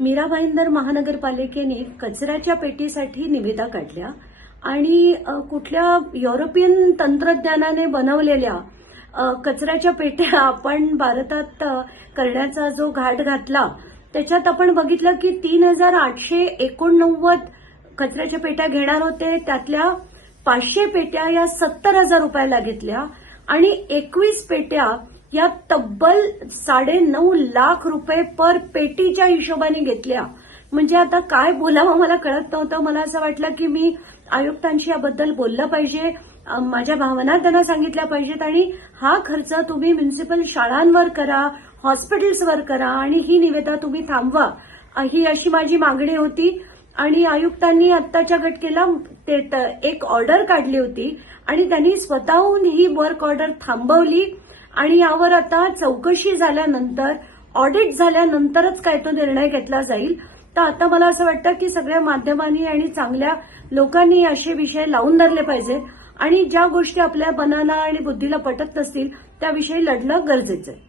मीरा भाईंदर महानगरपालिकेने कचऱ्याच्या पेटीसाठी निविदा काढल्या आणि कुठल्या युरोपियन तंत्रज्ञानाने बनवलेल्या कचऱ्याच्या पेट्या आपण भारतात करण्याचा जो घाट घातला त्याच्यात आपण बघितलं की 3,889 कचऱ्याच्या पेट्या घेणार होते. त्यातल्या 500 पेट्या या 70,000 रुपयाला घेतल्या आणि 21 पेट्या या तब्बल 9.5 लाख रुपये पर पेटीच्या हिशोबाने घेतल्या. म्हणजे आता काय बोलावं मला कळत नव्हतं. मला असं वाटलं की मी आयुक्तांशी याबद्दल बोललं पाहिजे, माझ्या भावना त्यांना सांगितल्या पाहिजेत आणि हा खर्च तुम्ही म्युनिसिपल शाळांवर करा, हॉस्पिटल्सवर करा आणि ही निविदा तुम्ही थांबवा, ही अशी माझी मागणी होती. आणि आयुक्तांनी आत्ताच्या घटकेला एक ऑर्डर काढली होती आणि त्यांनी स्वतःहून ही वर्क ऑर्डर थांबवली आणि यावर आता चौकशी झाल्यानंतर, ऑडिट झाल्यानंतरच काय तो निर्णय घेतला जाईल. तर आता मला असं वाटतं की सगळ्या माध्यमांनी आणि चांगल्या लोकांनी असे विषय लावून धरले पाहिजेत आणि ज्या गोष्टी आपल्या मनाला आणि बुद्धीला पटत नसतील त्याविषयी लढणं गरजेचं आहे.